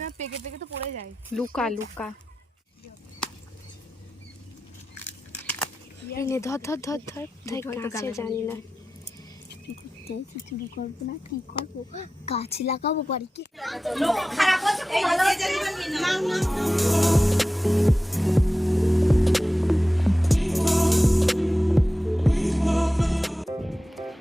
না পেকে পেকে তো পড়ে যায়। লুকা লুকা এনে ধর ধর ধর ধর তাই কাছে জানি না চুরি করবো না কি করবো, গাছ লাগাবো বাড়িতে।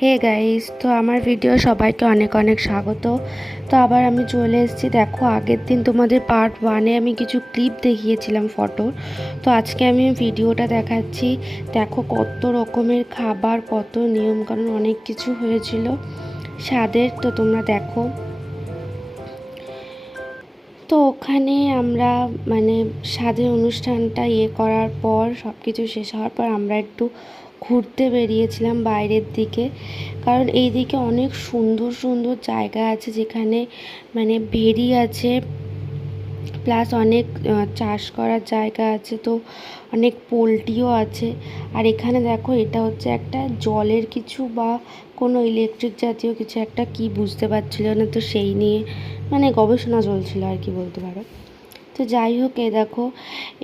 হে গাইস, তো আমার ভিডিও সবাইকে অনেক অনেক স্বাগত। তো আবার আমি চলে এসেছি। দেখো, আগের দিন তোমাদের পার্ট 1-এ আমি কিছু ক্লিপ দেখিয়েছিলাম ফটোর। তো আজকে আমি ভিডিওটা দেখাচ্ছি। দেখো কত রকমের খাবার, কত নিয়মকানুন, অনেক কিছু হয়েছিল স্বাদের। তো তোমরা দেখো। তো ওখানে আমরা মানে স্বাদের অনুষ্ঠানটা করার পর, সব কিছু শেষ হওয়ার পর আমরা একটু ঘুরতে বেরিয়েছিলাম বাইরের দিকে। কারণ এই দিকে অনেক সুন্দর সুন্দর জায়গা আছে, যেখানে মানে ভেরি আছে, প্লাস অনেক চাষ করার জায়গা আছে, তো অনেক পোলট্রিও আছে। আর এখানে দেখো, এটা হচ্ছে একটা জলের কিছু বা কোনো ইলেকট্রিক জাতীয় কিছু একটা, কি বুঝতে পারছিল না, তো সেই নিয়ে মানে গবেষণা চলছিল আর কি বলতে পারো। তো যাই হোক, দেখো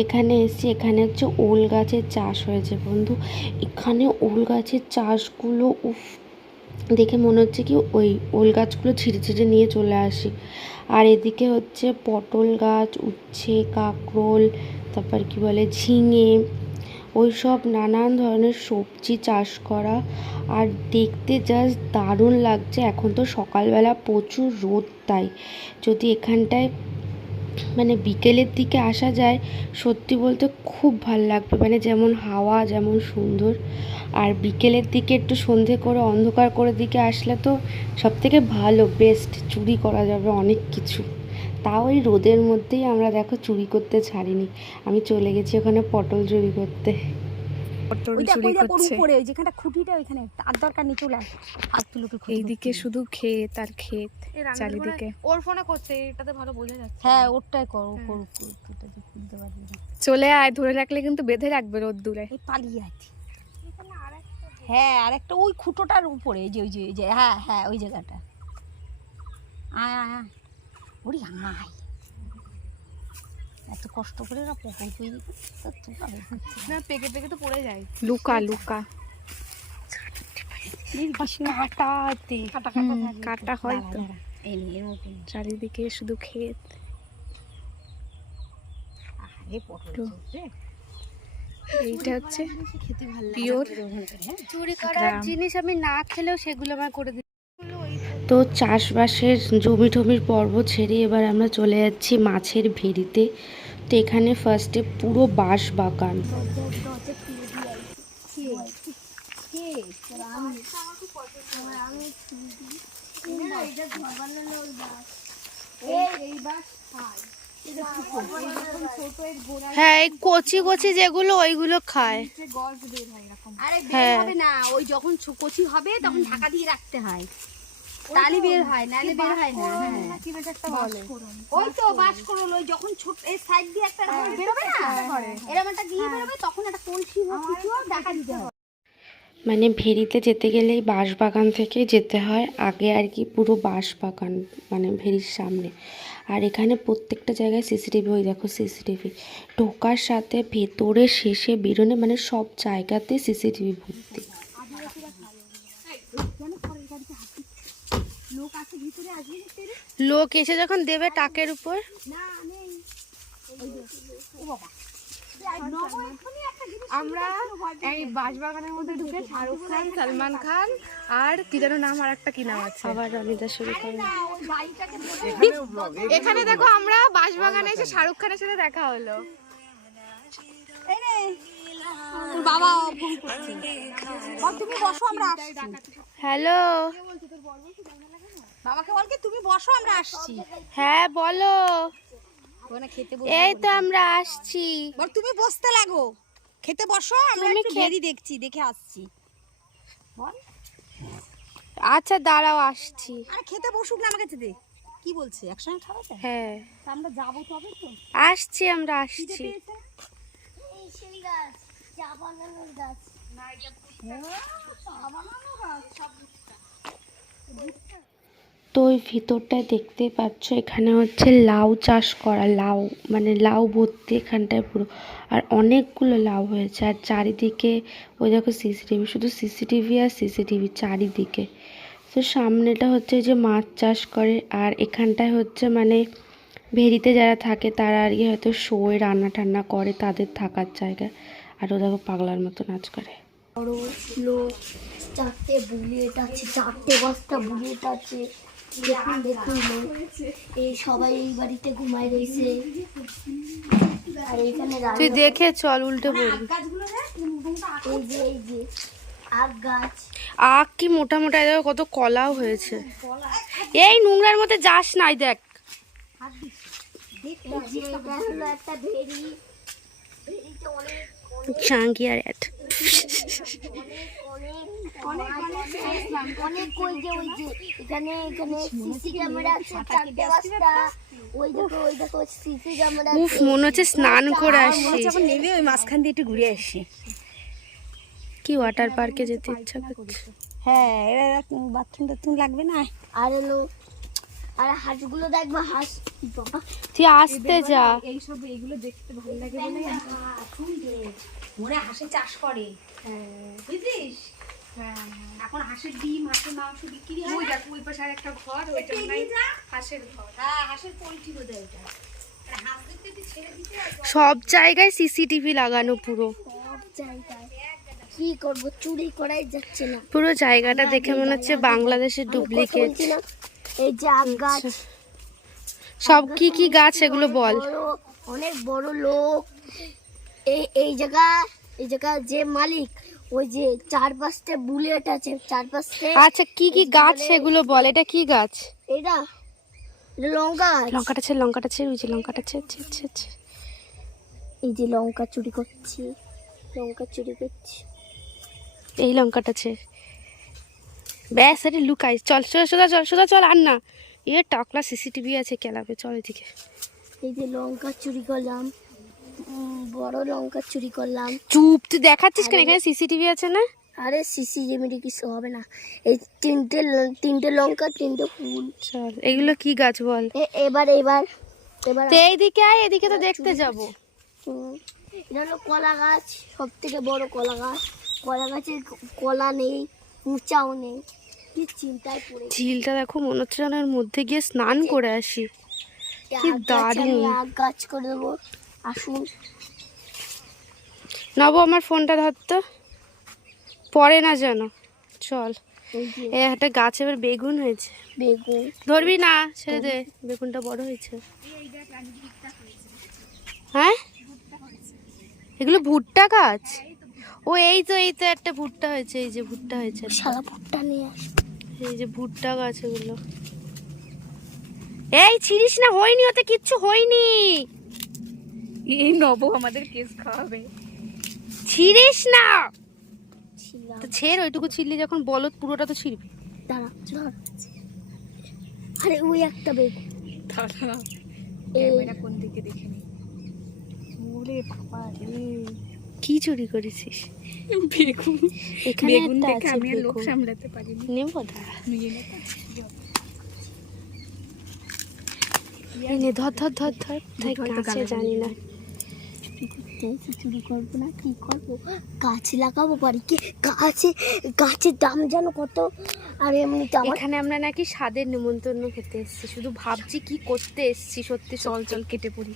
এখানে এসেছি। এখানে হচ্ছে ওল গাছের চাষ হয়েছে বন্ধু। এখানে ওল গাছের চাষগুলো উফ, দেখে মনে হচ্ছে কি ওই ওল গাছগুলো ছিঁড়ে ছিঁড়ে নিয়ে চলে আসি। আর এদিকে হচ্ছে পটল গাছ, উচ্ছে, কাঁকরোল, তারপর কি বলে ঝিঙে, ওই সব নানান ধরনের সবজি চাষ করা। আর দেখতে জাস্ট দারুণ লাগছে। এখন তো সকালবেলা প্রচুর রোদ, তাই যদি এখানটায় মানে বিকেলের দিকে আসা যায়, সত্যি বলতে খুব ভালো লাগবে। মানে যেমন হাওয়া যেমন সুন্দর, আর বিকেলের দিকে একটু সন্ধে করে অন্ধকার করে দিকে আসলে তো সবথেকে ভালো, বেস্ট, চুরি করা যাবে অনেক কিছু। তাও এই রোদের মধ্যেই আমরা দেখো চুরি করতে ছাড়িনি। আমি চলে গেছি ওখানে পটল চুরি করতে। পটল চুরি করছে। যেখানটা খুঁটিটা ওইখানে তার দরকার নেই, চলে আস। এইদিকে শুধু ক্ষেত আর ক্ষেত চারিদিকে। ওর ফোনে করছে, এটাতে ভালো বোঝা যাচ্ছে। হ্যাঁ ওরটাই করো, করুক ওটা যে খুলতে পারবি না। চলে আয়, ধরে রাখলে কিন্তু বেঁধে রাখবে রোদ্দুরে। এই পালিয়ে আছে। হ্যাঁ আর একটা ওই খুঁটোটার উপরে, এই যে ওই যে ওই যে হ্যাঁ হ্যাঁ ওই জায়গাটা। আয় আয় আয়, ওরে আয়, এত কষ্ট করে না পটল তৈরি করতে না পেকে পেকে তো পড়ে যায়। লুকা লুকা কাটাতে কাটা হয় তো। এই নিয়ে এর মতন চারিদিকে শুধু ক্ষেত। আরে পটল চলছে। এইটা হচ্ছে খেতে ভালো লাগে পিওর চুরি করার জিনিস আমি না খেলেও সেগুলো আমার করে দিই। তো চাষবাসের জমি টমির পর্ব ছেড়ে এবার আমরা চলে যাচ্ছি মাছের ভেড়িতে। তো এখানে ফার্স্টে পুরো বাঁশ বাগান। হ্যাঁ, এই কচি কচি যেগুলো ওইগুলো খায়। হ্যাঁ না, ওই যখন কচি হবে তখন ঢাকা দিয়ে রাখতে হয়, তাহলে বের হয়, নাহলে বের হয় না। ওই তো বাঁশকরল, ওই যখন ছোট এই সাইড দিয়ে একটা বেরোবে না, এরকম একটা দিয়ে বেরোবে, তখন একটা কলসি হোক কিছু হোক ঢাকা দিতে হয়। মানে ভেড়িতে যেতে গেলেই বাঁশ বাগান থেকে যেতে হয় আগে আর কি, পুরো বাঁশ বাগান মানে ভেড়ির সামনে। আর এখানে প্রত্যেকটা জায়গায় সিসিটিভি, ওই দেখো সিসিটিভি, ঢোকার সাথে ভেতরে শেষে বেরোনে মানে সব জায়গাতে সিসিটিভি ভর্তি। লোক এসে যখন দেবে টাকের উপর। আমরা এই বাঁশবাগানের মধ্যে ঢুকে শাহরুখ খান, সালমান খান আর কি যেন নাম, আর একটা কি নাম আছে, আবার রনিদা শুরু করে। এখানে দেখো আমরা বাঁশবাগানে এসে শাহরুখ খানের সাথে দেখা হলো। বাবা ফোন করছে, তুমি বসো আমরা আসছি। হ্যালো, বাবাকে বল কি তুমি বসো আমরা আসছি। হ্যাঁ বলো। খেতে এই তো আমরা আসছি। বল তুমি বসতে লাগো, খেতে বসো, আমরা একটু ভেরি দেখছি, দেখে আসছি। বল আচ্ছা দাঁড়াও আসছি। আরে খেতে বসুক না, আমাকে দে। কি বলছে একসঙ্গে খাবে তো? হ্যাঁ আমরা যাবো তবে তো। আসছি, আমরা আসছি। এই সেই গাছ, চা বানানোর গাছ না, এটা চা বানানোর গাছ। সব তো ওই ভিতরটায় দেখতে পাচ্ছ এখানে হচ্ছে লাউ চাষ করা, লাউ মানে লাউ ভর্তি এখানটায় পুরো, আর অনেকগুলো লাউ হয়েছে। আর চারিদিকে ওই দেখো সিসিটিভি, শুধু সিসিটিভি আর সিসিটিভি চারিদিকে। তো সামনেটা হচ্ছে যে মাছ চাষ করে, আর এখানটায় হচ্ছে মানে ভেরিতে যারা থাকে তারা আর কি হয়তো শোয়ে রান্না টান্না করে, তাদের থাকার জায়গা। আর ও দেখো পাগলার মতো নাচ করে। বড় লোক, 4টে বুলেট আছে, 4টে বস্তা বুলেট আছে। দেখুন দেখুন লোক, এই সবাই এই বাড়িতে ঘুমায় রয়েছে। আর এখানে তুই দেখে চল, উল্টে পড়বি। এই যে আখ গাছ, আখ কি মোটা মোটা, দেখো কত কলাও হয়েছে। এই নোংরার মধ্যে যাস নাই, দেখ এই যে এটা হলো একটা ভেরি, ভেরিতে অনেক চাঙ্গিয়ার এট অনেক ওই যে এখানে সিসি ক্যামেরা আছে, 4টে বস্তা। ওই দেখো সিসি ক্যামেরা। উফ, মনে হচ্ছে স্নান করে আসছি। যখন নেমে ওই মাঝখান দিয়ে একটু ঘুরে আসি। কি ওয়াটার পার্কে যেতে ইচ্ছা করছে। হ্যাঁ, এবার বাথরুম টাথরুম লাগবে না। আর এলো, আর হাঁসগুলো দেখবো, হাঁস বাবা তুই আসতে যা। এইসব এইগুলো দেখতে ভালো লাগে বলে মোরে হাঁসের চাষ করে, বুঝলিস? এখন হাঁসের ডিম, হাঁসের মাংস বিক্রি হয়। ওই দেখো ওই পাশে আর একটা ঘর, ওইটা নাই হাঁসের ঘর। হ্যাঁ, হাঁসের পোল্ট্রি বোধহয় এটা। আর হাঁস দেখতে তুই ছেড়ে দিতে হয় সব জায়গায় সিসিটিভি লাগানো পুরো। সব জায়গায়। কি করবো, চুরি করাই যাচ্ছে না। পুরো জায়গাটা দেখে মনে হচ্ছে বাংলাদেশের ডুপ্লিকেট। এই যে আম গাছ, সব কি কি গাছ এগুলো বল। অনেক বড় লোক। এই জায়গা যে মালিক, ওই যে 4-5টে বুলেট আছে, 4-5টে। আচ্ছা, কি কি গাছ সেগুলো বল। এটা কি গাছ? এটা লঙ্কা গাছ। লঙ্কাটা ছে, লঙ্কাটা ছে, ওই যে লঙ্কাটা ছে। এই যে লঙ্কা চুরি করছি। এই লঙ্কাটা ছে। ব্যাস, আরে লুকাই। চল সোজা চল। আর না, টাকলা সিসিটিভি আছে ক্লাবে, চল এদিকে। এই যে লঙ্কা চুরি করলাম, বড় লঙ্কা চুরি করলাম। চুপ, তুই দেখাচ্ছিস কেন? এখানে সিসিটিভি আছে না? আরে সিসিটিভি কিছু হবে না। এই তিনটে লঙ্কা, 3টে ফুল। চল, এগুলো কি গাছ বল। এবার তো এইদিকে আয়, এদিকে তো দেখতে যাব। এটা হলো কলা গাছ, সব থেকে বড় কলা গাছ। কলা গাছের কলা নেই, উঁচাও নেই। কি চিন্তায় পড়ে। ঝিলটা দেখো, মনে হচ্ছে যেন এর মধ্যে গিয়ে স্নান করে আসি। কি দারুণ। আখ গাছ করে দেবো, আসুন। নব, আমার ফোনটা ধরতো, পরে না যেন। চল, এই একটা গাছ এবার বেগুন হয়েছে। বেগুন ধরবি না, ছেড়ে দে, বেগুনটা বড় হয়েছে। হ্যাঁ, এগুলো ভুট্টা গাছ। ও এই তো একটা ভুট্টা হয়েছে, এই যে ভুট্টা হয়েছে। শালা ভুট্টা নিয়ে আস। এই যে ভুট্টা গাছ এগুলো। এই ছিড়িস না, হয়নি, ওতে কিচ্ছু হয়নি। এই নব আমাদের কেস খাওয়াবে। ছিড়িস না তো ছেড়, ওইটুকু ছিড়লি যখন বলদ, পুরোটা তো ছিড়বি। দাঁড়া, আরে ওই একটা বেগুন। ক্যামেরা কোন দিকে দেখে নি। ওরে বাবা রে, কি চুরি করেছিস? বেগুন। এখানে বেগুন একটা দেখে আছে, আমি আর লোক বেগুন সামলাতে পারিনি। নেবো, দাঁড়া। নিয়ে নে তো। এই নে, ধর। তাই গাছে জানি না। চুরি করবো না, কি করবো? গাছ লাগাবো বাড়ি, কি গাছের দাম জানো কত? আর এমনিতে এখানে আমরা নাকি স্বাদের নিমন্ত্রণ খেতে এসেছি, শুধু ভাবছি কি করতে এসেছি। সত্যি চল কেটে পড়ি।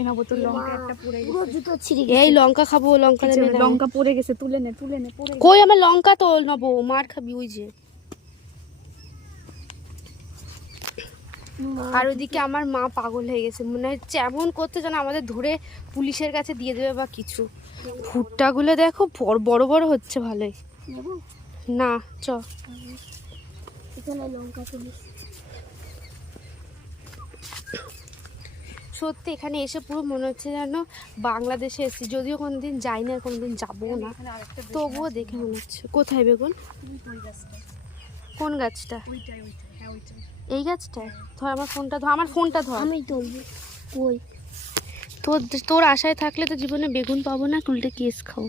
এনা বোতল লঙ্কা একটা পড়ে পুরো গেছে। জুতো ছিঁড়ে এই লঙ্কা খাবো, লঙ্কা নেবে না। লঙ্কা পড়ে গেছে, তুলে নে পড়ে কই আমার লঙ্কা? তো নেবো, মার খাবি ওই যে। আর ওইদিকে আমার মা পাগল হয়ে গেছে, মনে হচ্ছে এমন করতে যেন আমাদের ধরে পুলিশের কাছে দিয়ে দেবে বা কিছু। ভুট্টাগুলো দেখো বড় বড় হচ্ছে, ভালোই না। চ, এখানে লঙ্কা তুলি। সত্যি এখানে এসে পুরো মনে হচ্ছে যেন বাংলাদেশে এসেছি, যদিও কোনোদিন যাই না, কোনোদিন যাবো না, তবুও দেখে মনে হচ্ছে। কোথায় বেগুন? কোন গাছটা? এই গাছটায়? ধর আমার ফোনটা ধর। আমি তুলবো। কই তোর আশায় থাকলে তো জীবনে বেগুন পাবো না, উল্টে কেস খাবো।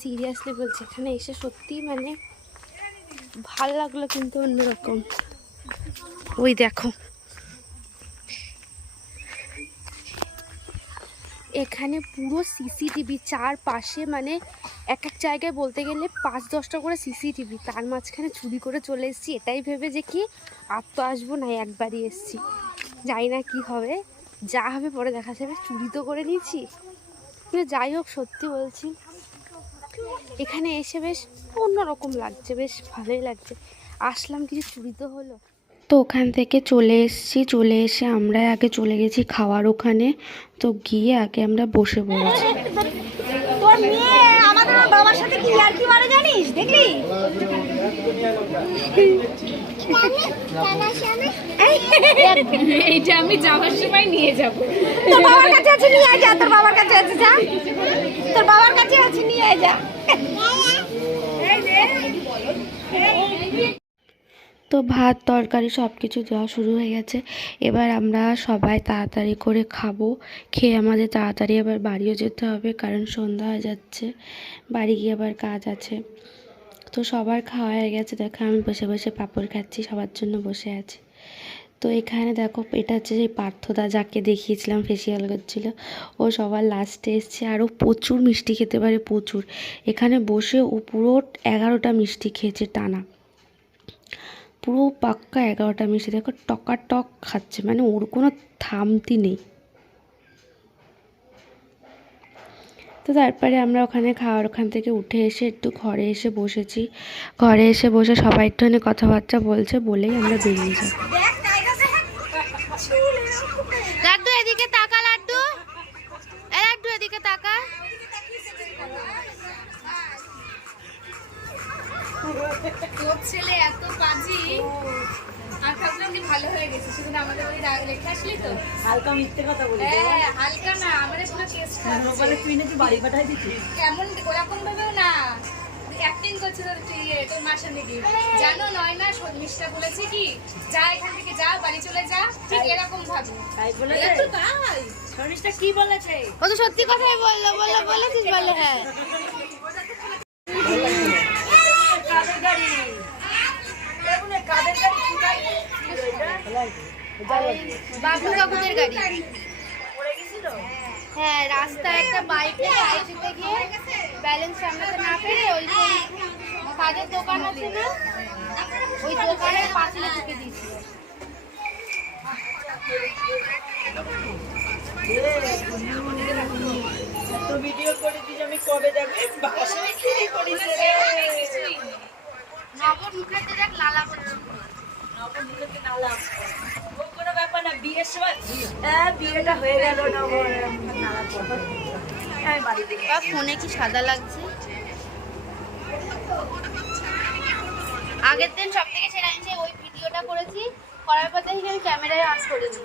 সিরিয়াসলি বলছি, এখানে এসে সত্যি মানে ভাল লাগলো, কিন্তু অন্যরকম। ওই দেখো এখানে পুরো সিসিটিভি চারপাশে, মানে এক এক জায়গায় বলতে গেলে 5-10টা করে সিসিটিভি। তার মাঝখানে চুরি করে চলে এসেছি এটাই ভেবে যে কি আর তো আসবো না, একবারই এসেছি, জানি না কি হবে, যা হবে পরে দেখা যাবে। চুরি তো করে নিয়েছি, কিন্তু যাই হোক সত্যি বলছি এখানে এসে বেশ অন্যরকম লাগছে, বেশ ভালোই লাগছে। আসলাম, কিছু চুরি তো হলো। তো ওখান থেকে চলে এসেছি, চলে এসে আমরা আগে চলে গেছি খাওয়ার ওখানে। তো গিয়ে আগে আমরা বসে পড়েছি। তোর মেয়ে আমাদের বাবার সাথে কি ইয়ার্কি মারে জানিস? দেখলি? এইটা আমি যাওয়ার সময় নিয়ে যাব। তোর বাবার কাছে আছে, নিয়ে যা। তোর বাবার কাছে আছে, যা। তোর বাবার কাছে আছে, নিয়ে যা। তো ভাত তরকারি সব কিছু দেওয়া শুরু হয়ে গেছে। এবার আমরা সবাই তাড়াতাড়ি করে খাবো, খেয়ে আমাদের তাড়াতাড়ি আবার বাড়িও যেতে হবে, কারণ সন্ধ্যা হয়ে যাচ্ছে, বাড়ি গিয়ে আবার কাজ আছে। তো সবার খাওয়া হয়ে গেছে। দেখো আমি বসে বসে পাঁপড় খাচ্ছি, সবার জন্য বসে আছি। তো এখানে দেখো এটা হচ্ছে সেই পার্থদা, যাকে দেখিয়েছিলাম ফেসিয়াল করছিল, ও সবার লাস্টে এসছে। আরও প্রচুর মিষ্টি খেতে পারে, প্রচুর। এখানে বসে ও পুরো 11টা মিষ্টি খেয়েছে টানা, পুরো পাক্কা 11টা মিষ্টি। দেখো টকাটক খাচ্ছে, মানে ওর কোনো থামতি নেই। তো তারপরে আমরা ওখানে ওখান থেকে উঠে এসে একটু ঘরে এসে বসেছি। ঘরে এসে বসে সবাই একটুখানি কথাবার্তা বলছে, বলেই আমরা বেরিয়ে যাই। লাড্ডু এদিকে তাকা, লাড্ডু লাড্ডু এদিকে তাকা। তোর ছেলে এত বাজি, আর ভাবলাম যে ভালো হয়ে গেছে, শুধু আমাদের ওই লেখা আসলি তো হালকা মিথ্যে কথা বলে হ্যাঁ, হালকা না, আমাদের পুরো কেস বলে তুই নাকি বাড়ি পাঠাই দিচ্ছিস। কেমন ওরকম ভাবেও না, অ্যাক্টিং করছে তোর মার সামনে গিয়ে। জানো নয় না শর্মিষ্ঠা বলেছে কি, যা এখান থেকে যা, বাড়ি চলে যা, ঠিক এরকম ভাবে। তাই বলেছে? তাই শর্মিষ্ঠা কি বলেছে? ও তো সত্যি কথাই বললো, বলেছিস বলে। হ্যাঁ কাদের গাড়ি? এগুলো কাদের গাড়ি? কি গাড়ি? বাবু কাকুদের গাড়ি। পড়ে গেছিল? হ্যাঁ, রাস্তায় একটা বাইকে আইসিতে গিয়ে ব্যালেন্স সামলাতে না পেরে ওই যে কাজের দোকান আছে না, ওই দোকানের পাঁচিলে ঢুকে দিয়েছিল। তো ভিডিও করে দিস, আমি কবে যাবো? বাসায় কি করিস রে? নগর মুখেতে দেখ লালা করছে। নগর মুখেতে নালা। ও কোনো ব্যাপার না, বিয়ের সময় হ্যাঁ বিয়েটা হয়ে গেল না নালা করবো। আমি বাড়ি থেকে ফোনে কি সাদা লাগছে। আগের দিন সব থেকে সেরা ওই ভিডিওটা করেছি, করার পর দেখি আমি ক্যামেরায় অন করেছি।